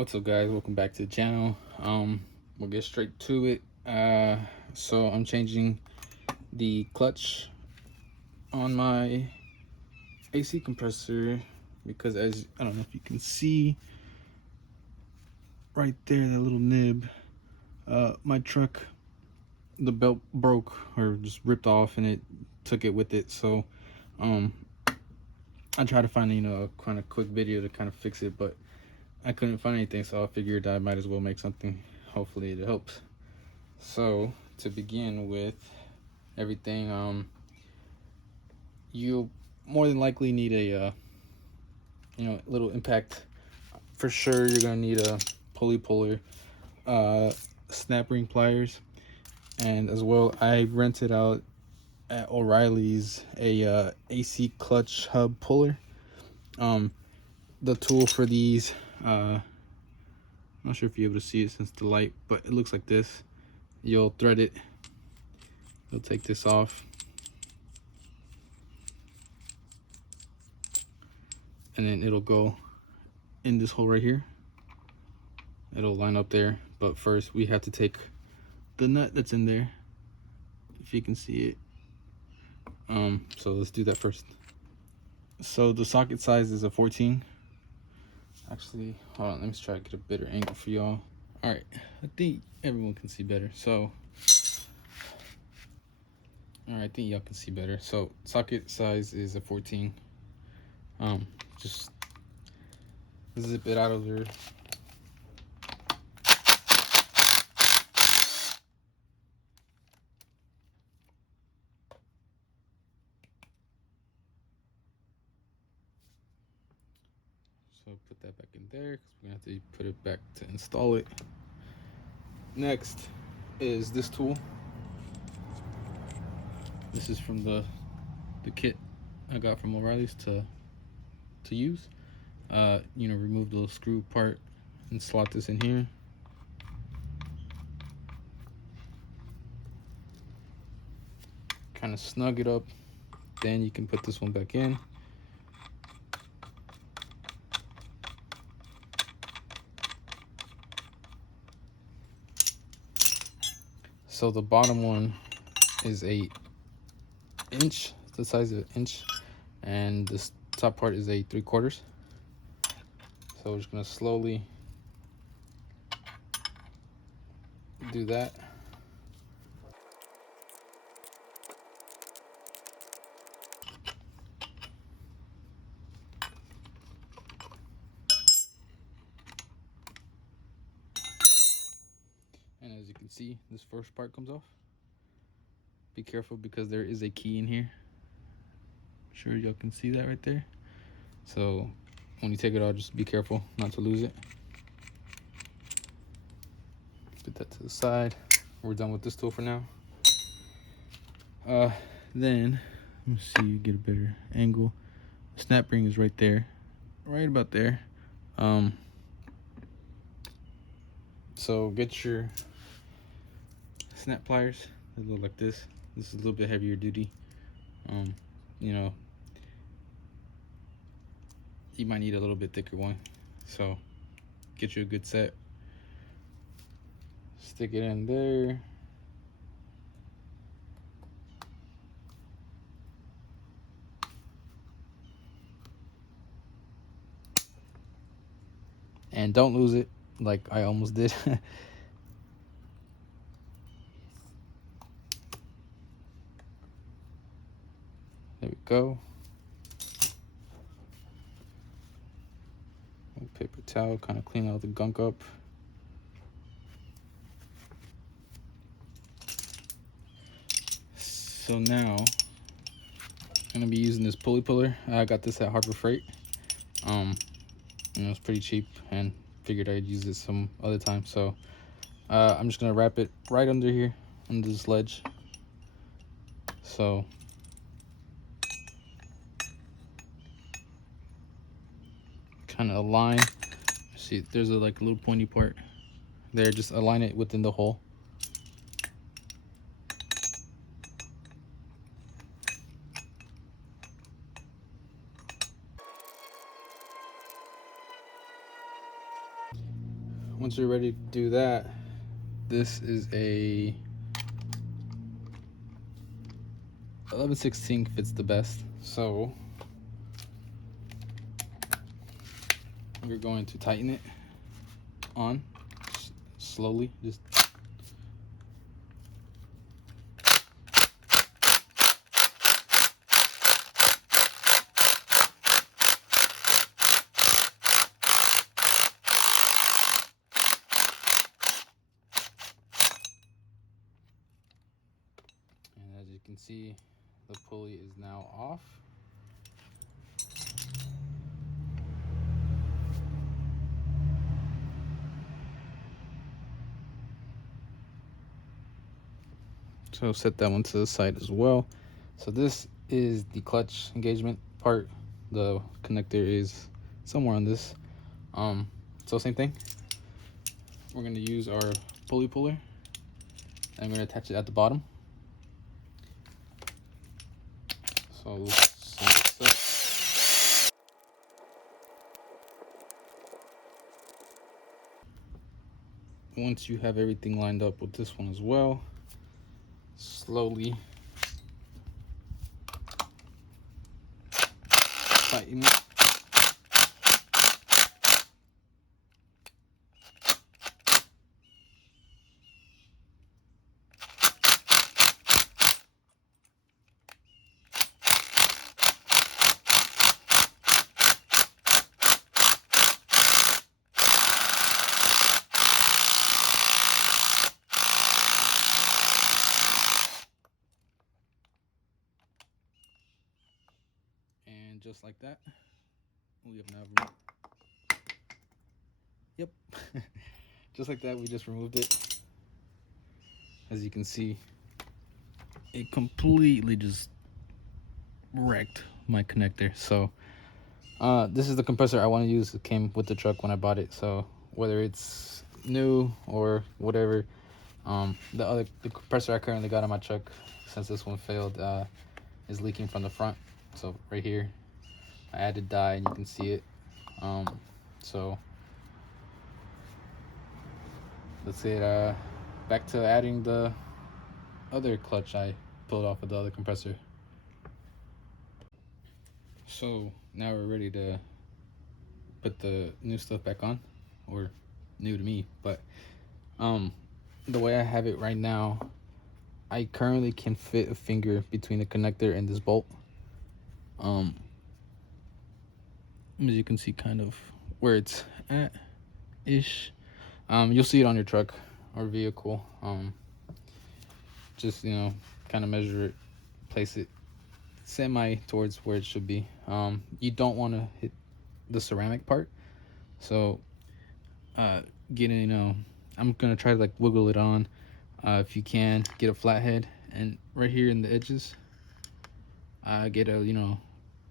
What's up, guys? Welcome back to the channel. We'll get straight to it. So I'm changing the clutch on my AC compressor because, as I don't know if you can see right there, that little nib, my truck, the belt broke or just ripped off and it took it with it. So I tried to find a kind of quick video to kind of fix it, but I couldn't find anything, so I figured I might as well make something. Hopefully it helps. So to begin with everything, you'll more than likely need a little impact. For sure you're gonna need a pulley puller, snap ring pliers, and as well I rented out at O'Reilly's a AC clutch hub puller. The tool for these, I'm not sure if you're able to see it since the light, but it looks like this. You'll thread it, you'll take this off, and then it'll go in this hole right here. It'll line up there, but first we have to take the nut that's in there, if you can see it. So let's do that first. So the socket size is a 14. Actually, hold on, let me try to get a better angle for y'all. All right, I think everyone can see better. So all right, I think y'all can see better. So socket size is a 14. Just zip it out of there. So put that back in there because we're gonna have to put it back to install it. Next is this tool. This is from the kit I got from O'Reilly's to use. Remove the screw part and slot this in here. Kind of snug it up. Then you can put this one back in. So the bottom one is 1 inch, the size of an inch, and this top part is a 3/4. So we're just gonna slowly do that. And as you can see, this first part comes off. Be careful because there is a key in here. I'm sure y'all can see that right there. So when you take it out, just be careful not to lose it. Put that to the side. We're done with this tool for now. Then let me see, get a better angle. The snap ring is right there, right about there. So get your snap pliers. They look like this. This is a little bit heavier duty. You might need a little bit thicker one. So get you a good set. Stick it in there. And don't lose it like I almost did. There we go. Paper towel, kind of clean all the gunk up. So now I'm gonna be using this pulley puller. I got this at Harbor Freight. It's pretty cheap, and figured I'd use it some other time. So I'm just gonna wrap it right under here, under this ledge. So kind of align. See, there's a little pointy part there. Just align it within the hole. once you're ready to do that, this is a 11/16 fits the best. So we're going to tighten it on slowly, just and as you can see, the pulley is now off. So set that one to the side as well. So this is the clutch engagement part. The connector is somewhere on this. So same thing. We're gonna use our pulley puller, and I'm gonna attach it at the bottom. So let's set this up. Once you have everything lined up with this one as well, slowly tighten it. And just like that, we have now just like that, we just removed it. As you can see, it completely just wrecked my connector. So this is the compressor I want to use. It came with the truck when I bought it, so whether it's new or whatever, the compressor I currently got on my truck, since this one failed, is leaking from the front. So right here I added dye and you can see it. So let's get back to adding the other clutch I pulled off of the other compressor. So now we're ready to put the new stuff back on, or new to me, but the way I have it right now, I currently can fit a finger between the connector and this bolt. As you can see kind of where it's at ish. You'll see it on your truck or vehicle. Just, you know, kind of measure it, place it semi towards where it should be. You don't want to hit the ceramic part, so getting, you know, I'm gonna try to like wiggle it on. If you can get a flathead, and right here in the edges, get a, you know,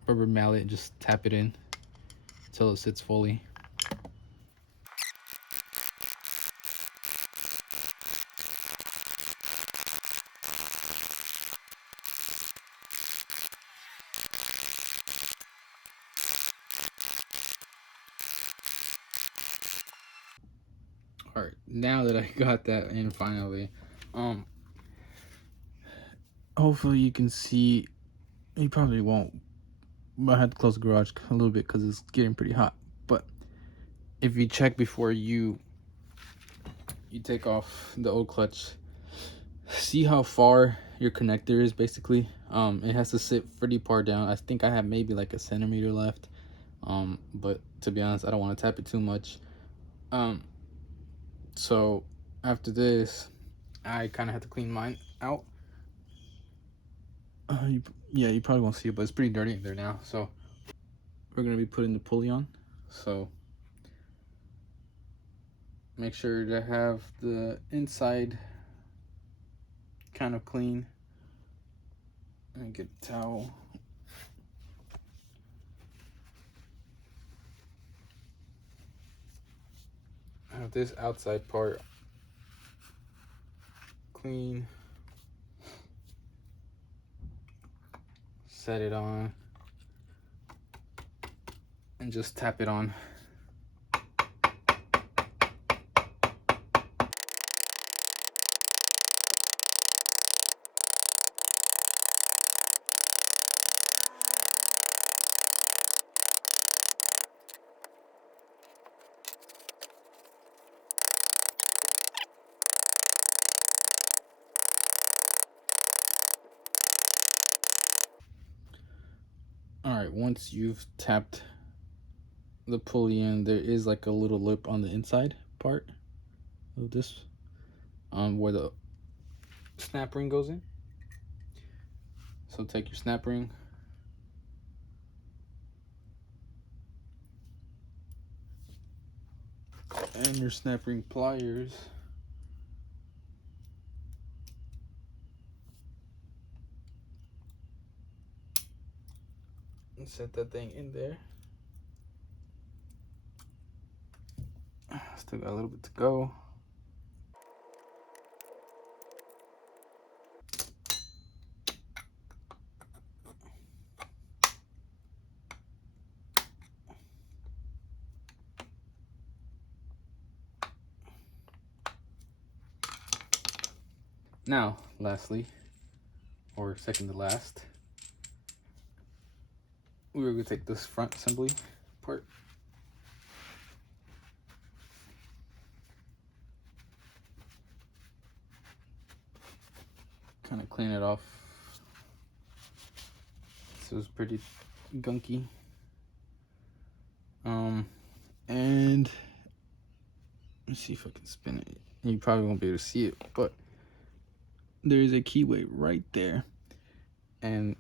rubber mallet and just tap it in until it sits fully. All right, now that I got that in finally, hopefully you can see. You probably won't, but I had to close the garage a little bit because it's getting pretty hot. But if you check before you take off the old clutch, see how far your connector is. Basically, it has to sit pretty far down. I think I have maybe like a centimeter left, but to be honest, I don't want to tap it too much. So after this, I kind of have to clean mine out. Yeah, you probably won't see it, but it's pretty dirty in there now. So we're gonna be putting the pulley on. So make sure to have the inside kind of clean. And get a towel. Have this outside part clean. Set it on and just tap it on. right, once you've tapped the pulley in, there is like a little lip on the inside part of this, where the snap ring goes in. So take your snap ring, and your snap ring pliers, and set that thing in there. Still got a little bit to go. Now, lastly, or second to last, we're gonna take this front assembly part. Kind of clean it off. This was pretty gunky. And let's see if I can spin it. You probably won't be able to see it, but there is a keyway right there, and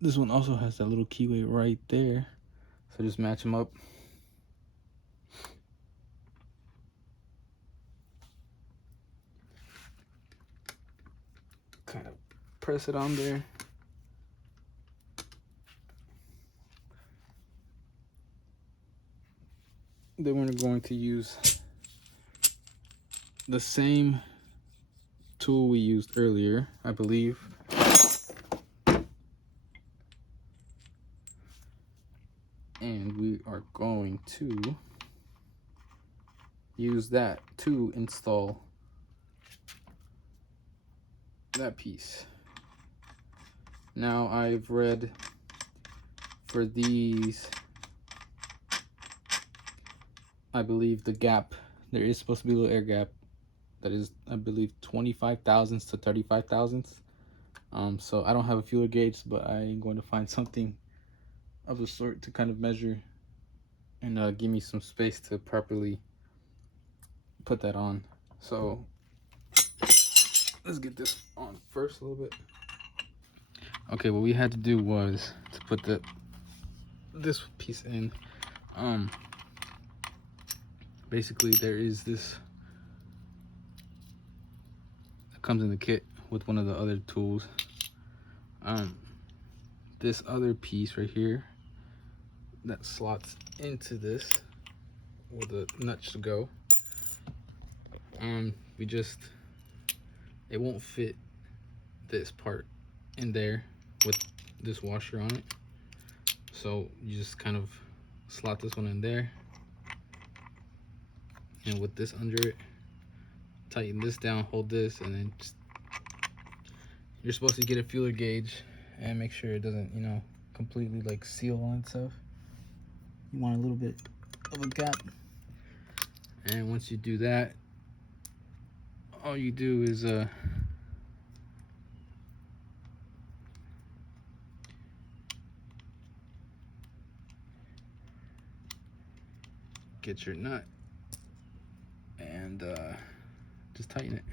this one also has that little keyway right there. So just match them up. Kind of press it on there. Then we're going to use the same tool we used earlier, I believe. And we are going to use that to install that piece. Now, I've read for these, I believe the gap, there is supposed to be a little air gap that is, I believe, 25 thousandths to 35 thousandths. So I don't have a feeler gauge, but I'm going to find something of the sort to kind of measure and give me some space to properly put that on. So let's get this on first a little bit. Okay, what we had to do was to put this piece in. Basically there is this that comes in the kit with one of the other tools. This other piece right here that slots into this where the nuts should go. It won't fit this part in there with this washer on it. So you just kind of slot this one in there, and with this under it, tighten this down, hold this, and then you're supposed to get a feeler gauge and make sure it doesn't, you know, completely like seal on itself. You want a little bit of a gap, and once you do that, all you do is get your nut and just tighten it.